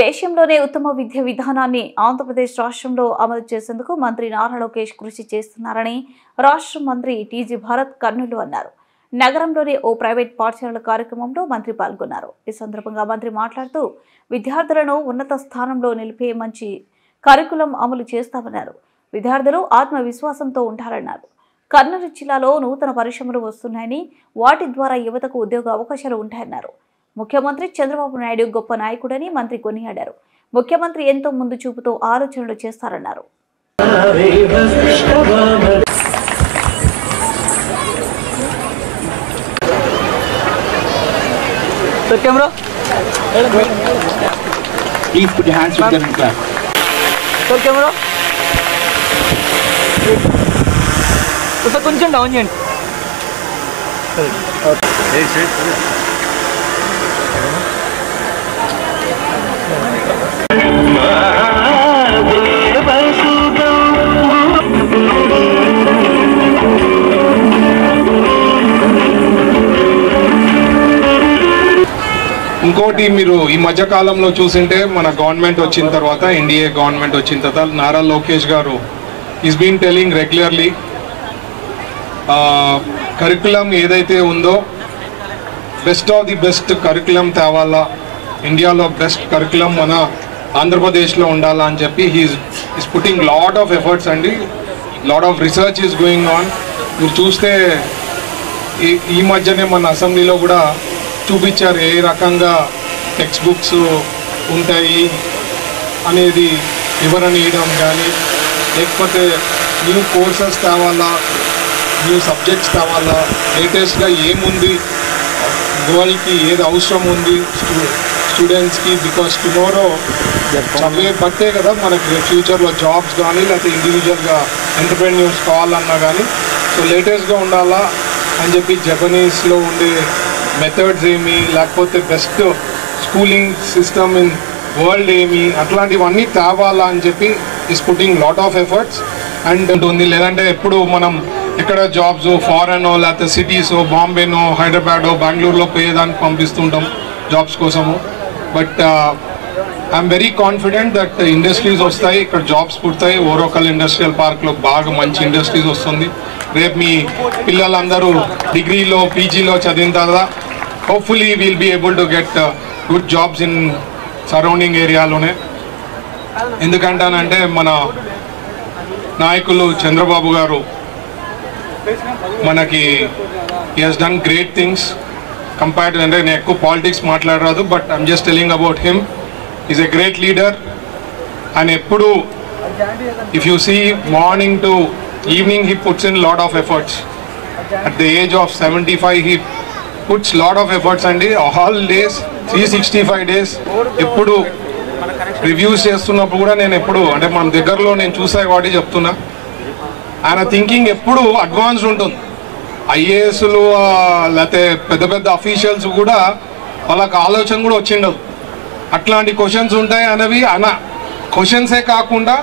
దేశంలోనే ఉత్తమ విద్య విధానాన్ని ఆంధ్రప్రదేశ్ రాష్ట్రంలో అమలు చేసేందుకు మంత్రి నారా లోకేష్ కృషి చేస్తున్నారని రాష్ట్ర మంత్రి టీజీ భరత్ కర్నూలు అన్నారు. నగరంలోని ఓ ప్రైవేట్ పాఠశాలల కార్యక్రమంలో మంత్రి పాల్గొన్నారు. ఈ సందర్భంగా మంత్రి మాట్లాడుతూ విద్యార్థులను ఉన్నత స్థానంలో నిలిపే మంచి కరికులం అమలు చేస్తామన్నారు. విద్యార్థులు ఆత్మవిశ్వాసంతో ఉంటారన్నారు. కర్నూలు జిల్లాలో నూతన పరిశ్రమలు వస్తున్నాయని వాటి ద్వారా యువతకు ఉద్యోగ అవకాశాలు ఉంటాయన్నారు. ముఖ్యమంత్రి చంద్రబాబు నాయుడు గొప్ప నాయకుడని మంత్రి కొనియాడారు. ముఖ్యమంత్రి ఎంతో ముందు చూపుతో ఆలోచనలు చేస్తారన్నారు. Please put your hands together and clap. Sir, camera. Sir, కొంచెం డౌన్ చేయండి. ఇంకోటి మీరు ఈ మధ్య కాలంలో చూసింటే మన గవర్నమెంట్ వచ్చిన తర్వాత ఎన్డీఏ గవర్నమెంట్ వచ్చిన తర్వాత నారా లోకేష్ గారు is been telling regularly curriculum ఏదైతే ఉందో best of the best curriculum తేవాలా, ఇండియాలో బెస్ట్ కరికులం మన ఆంధ్రప్రదేశ్లో ఉండాలా అని చెప్పి he's putting lot of efforts అండి. Lot of research is going on. మీరు చూస్తే ఈ మధ్యనే మన అసెంబ్లీలో కూడా చూపించారు ఏ రకంగా టెక్స్ట్ బుక్స్ ఉంటాయి అనేది వివరణ ఇవ్వడం కానీ, లేకపోతే న్యూ కోర్సెస్ తేవాలా, న్యూ సబ్జెక్ట్స్ తేవాలా, లేటెస్ట్గా ఏముంది వరల్డ్కి ఏది అవసరం ఉంది స్టూడెంట్స్కి. బికాస్ టుమారో చదివే బట్టే కదా మనకి ఫ్యూచర్లో జాబ్స్ కానీ లేకపోతే ఇండివిజువల్గా ఎంటర్ప్రెన్యూర్స్ కావాలన్నా కానీ. సో లేటెస్ట్గా ఉండాలా అని చెప్పి జపనీస్లో ఉండే మెథడ్స్ ఏమి, లేకపోతే best schooling system in world ఏమి, అట్లాంటివన్నీ తేవాలా అని చెప్పి is putting lot of efforts and ఉంటుంది. లేదంటే ఎప్పుడు మనం ఎక్కడ జాబ్స్ ఫారెనో లేకపోతే సిటీసో బాంబేనో హైదరాబాదో బెంగళూరులో పోయేదానికి పంపిస్తుంటాం జాబ్స్ కోసము. But I'm very confident that industries వస్తాయి, ఇక్కడ జాబ్స్ పుడతాయి. ఓరోకల్ ఇండస్ట్రియల్ పార్క్లో బాగా మంచి ఇండస్ట్రీస్ వస్తుంది. రేపు మీ పిల్లలందరూ డిగ్రీలో పీజీలో చదివిన తర్వాత hopefully we'll be able to get good jobs in surrounding ఏరియాలోనే. ఎందుకంటానంటే మన నాయకులు చంద్రబాబు గారు మనకి he has done great things compared. అంటే నేను ఎక్కువ పాలిటిక్స్ మాట్లాడరాదు, but I'm just telling about him. Is a great leader. And ఎప్పుడు if you see morning to evening he puts in lot of efforts. At the age of 75 he puts lot of efforts and all days 365 days ఎప్పుడు reviews చేస్తున్నప్పుడు కూడా నేను ఎప్పుడు అంటే మన దగ్గరలో నేను చూసా వాటి చెప్తున్నా, ఆయన థింకింగ్ ఎప్పుడు అడ్వాన్స్డ్ ఉంటుంది. ఐఏఎస్లు లేకపోతే పెద్ద పెద్ద అఫీషియల్స్ కూడా వాళ్ళకి ఆలోచన కూడా వచ్చిండదు. అట్లాంటి క్వశ్చన్స్ ఉంటాయి అనేవి ఆయన క్వశ్చన్సే కాకుండా